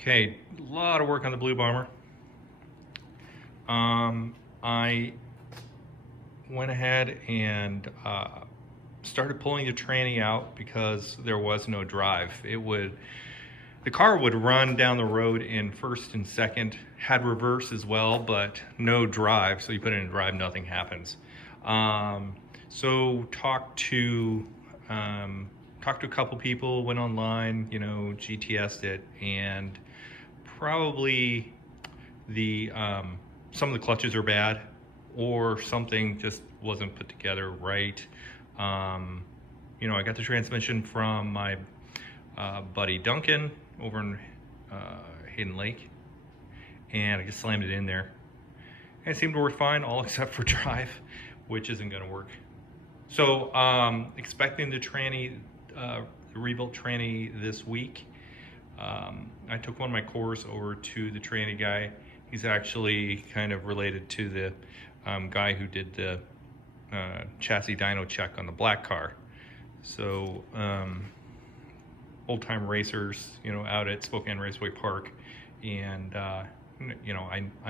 Okay, a lot of work on the Blue Bomber. I went ahead and started pulling the tranny out because there was no drive. The car would run down the road in first and second, had reverse as well, but no drive. So you put it in drive, nothing happens. So talked to a couple people, went online, GTS'd it, and probably some of the clutches are bad, or something just wasn't put together right. I got the transmission from my buddy Duncan over in Hayden Lake, and I just slammed it in there. And it seemed to work fine, all except for drive, which isn't going to work. So expecting the tranny, the rebuilt tranny this week. I took one of my cores over to the tranny guy. He's actually kind of related to the guy who did the chassis dyno check on the black car. So old-time racers, out at Spokane Raceway Park, and I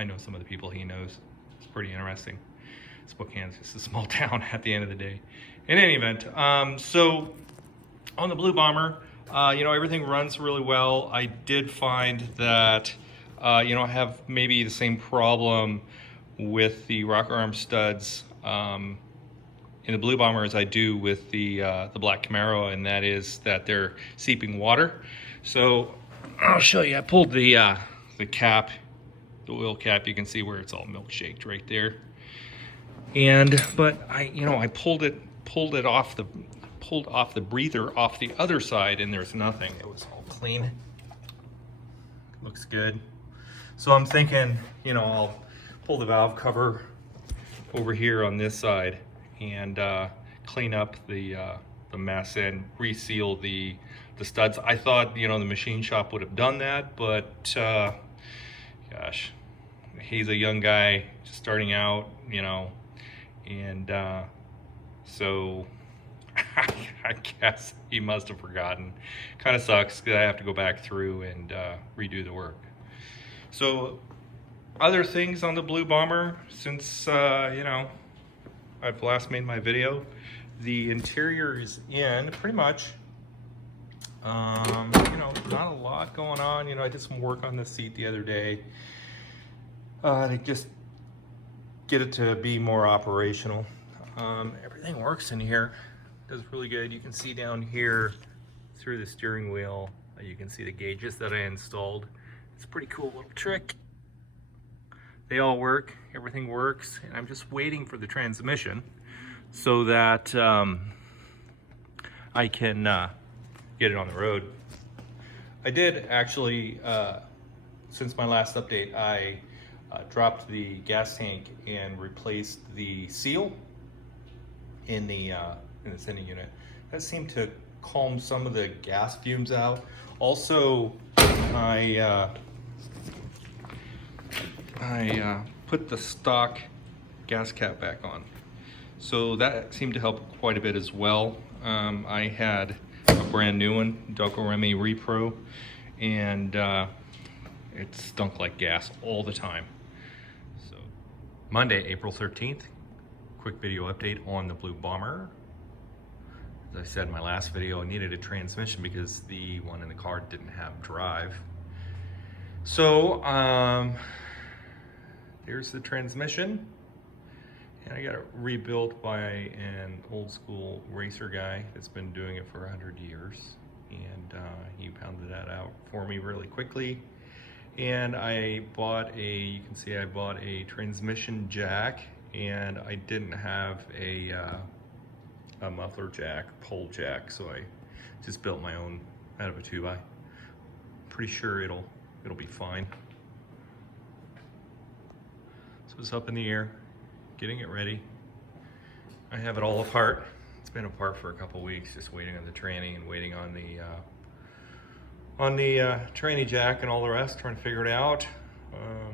know some of the people he knows. It's pretty interesting. Spokane's just a small town at the end of the day. In any event, so on the Blue Bomber, everything runs really well. I did find that I have maybe the same problem with the rocker arm studs in the Blue Bomber as I do with the black Camaro, and that is that they're seeping water. So I'll show you. I pulled the cap, the oil cap. You can see where it's all milkshaked right there. But I pulled off the breather off the other side, and there's nothing. It was all clean. Looks good. So I'm thinking, I'll pull the valve cover over here on this side and clean up the mess and reseal the studs. I thought, the machine shop would have done that, but gosh, he's a young guy just starting out, and so I guess he must have forgotten. Kind of sucks because I have to go back through and redo the work. So other things on the Blue Bomber since I've last made my video, the interior is in pretty much. Not a lot going on. I did some work on the seat the other day to just get it to be more operational. Everything works in here. Does really good. You can see down here through the steering wheel, you can see the gauges that I installed. It's a pretty cool little trick. They all work, everything works, and I'm just waiting for the transmission so that I can get it on the road. I did actually, since my last update, I dropped the gas tank and replaced the seal in the sending unit. That seemed to calm some of the gas fumes out. Also, I put the stock gas cap back on, so that seemed to help quite a bit as well. I had a brand new one, Delco Remy Repro, and it stunk like gas all the time. So Monday, April 13th, quick video update on the Blue Bomber. As I said in my last video, I needed a transmission because the one in the car didn't have drive. So here's the transmission, and I got it rebuilt by an old school racer guy that's been doing it for 100 years, and he pounded that out for me really quickly. And I bought you can see I bought a transmission jack, and I didn't have a muffler jack, pole jack, so I just built my own out of a 2x. Pretty sure it'll be fine. So it's up in the air, getting it ready. I have it all apart. It's been apart for a couple weeks, just waiting on the tranny and waiting on the tranny jack and all the rest, trying to figure it out.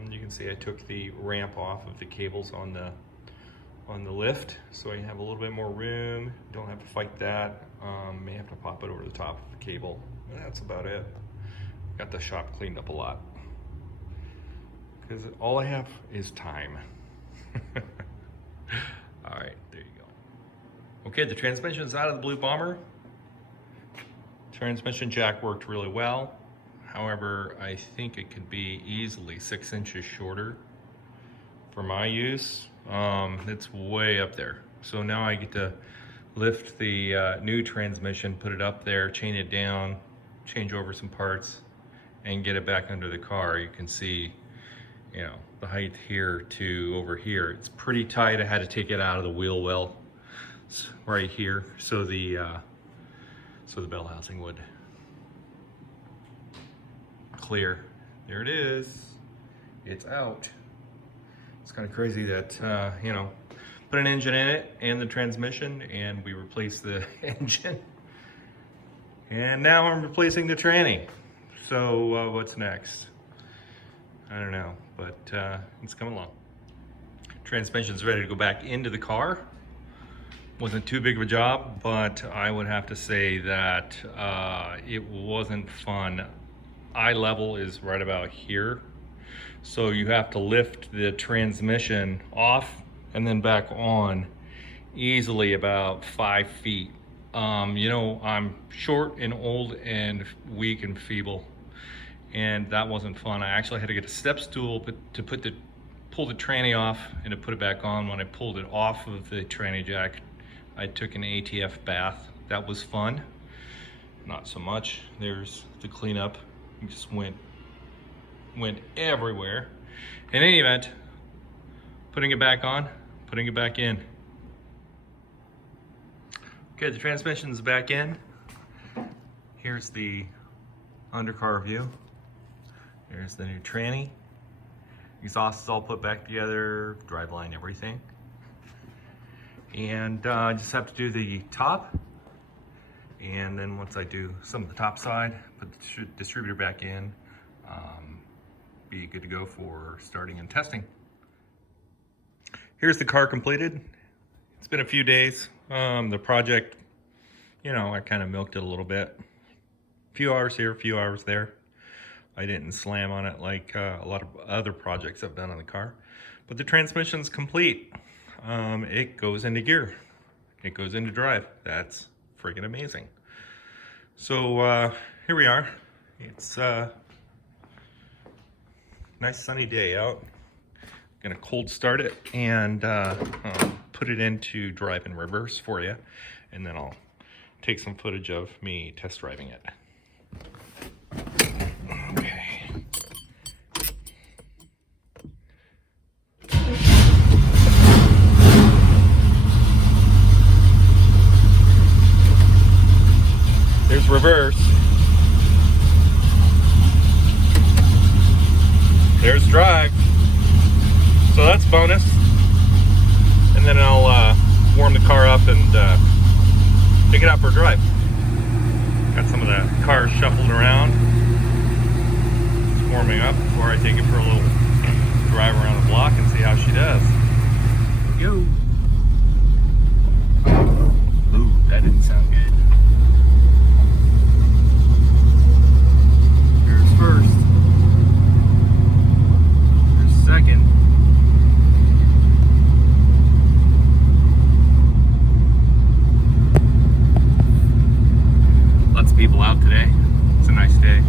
You can see I took the ramp off of the cables on the lift, so I have a little bit more room. Don't have to fight that. May have to pop it over the top of the cable. That's about it. got the shop cleaned up a lot. Because all I have is time. All right, there you go. Okay, the transmission's out of the Blue Bomber. Transmission jack worked really well. However, I think it could be easily 6 inches shorter for my use. It's way up there. So now I get to lift the new transmission, put it up there, chain it down, change over some parts, and get it back under the car. You can see, you know, the height here to over here. It's pretty tight. I had to take it out of the wheel well right here, so the bell housing would clear. There it is. It's out. It's kind of crazy that you know, put an engine in it and the transmission, and we replaced the engine, and now I'm replacing the tranny. So what's next? I don't know, but it's coming along. Transmission's ready to go back into the car. Wasn't too big of a job, but I would have to say that it wasn't fun. Eye level is right about here. So you have to lift the transmission off and then back on easily about 5 feet. You know, I'm short and old and weak and feeble, and that wasn't fun. I actually had to get a step stool to pull the tranny off and to put it back on. When I pulled it off of the tranny jack, I took an ATF bath. That was fun. Not so much. There's the cleanup. It just went everywhere. In any event, putting it back on, putting it back in. Okay, the transmission's back in. Here's the undercar view. There's the new tranny. Exhaust is all put back together, driveline, everything. And I just have to do the top. And then once I do some of the top side, put the distributor back in, be good to go for starting and testing. Here's the car completed. It's been a few days. The project, you know, I kind of milked it a little bit. A few hours here, a few hours there. I didn't slam on it like a lot of other projects I've done on the car. But the transmission's complete. It goes into gear. It goes into drive. That's freaking amazing. So here we are. It's a nice sunny day out. Gonna cold start it and put it into drive in reverse for you, and then I'll take some footage of me test driving it. Okay. There's reverse. There's drive. So that's bonus. And then I'll warm the car up and take it out for a drive. Got some of the car shuffled around. It's warming up before I take it for a little drive around the block and see how she does. Here we go. Ooh, that didn't sound good. Here's first. Here's second. Lots of people out today. It's a nice day.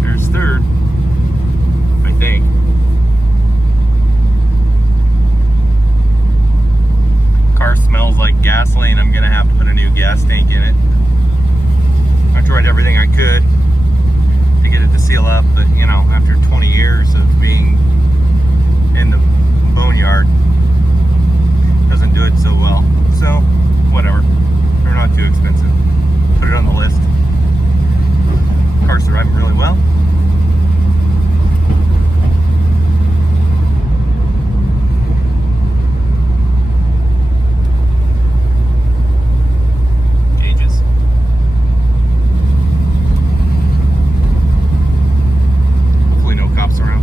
There's third, I think. Car smells like gasoline. I'm gonna have to put a new gas tank in it. I tried everything I could to get it to seal up, but you know, after 20 years of being in the boneyard, doesn't do it so well. So whatever, they're not too expensive. Put it on the list. Car's driving really well. Gauges. Hopefully no cops around.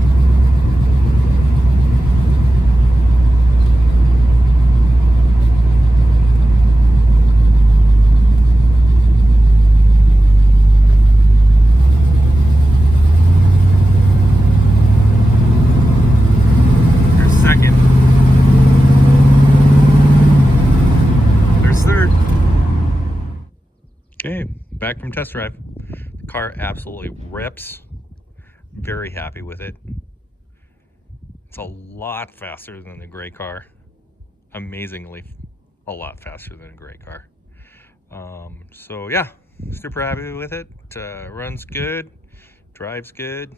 from test drive. The car absolutely rips. Very happy with it. It's a lot faster than the gray car. Amazingly a lot faster than a gray car. So yeah, super happy with it. Runs good, drives good,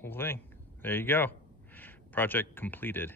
whole thing. There you go. Project completed.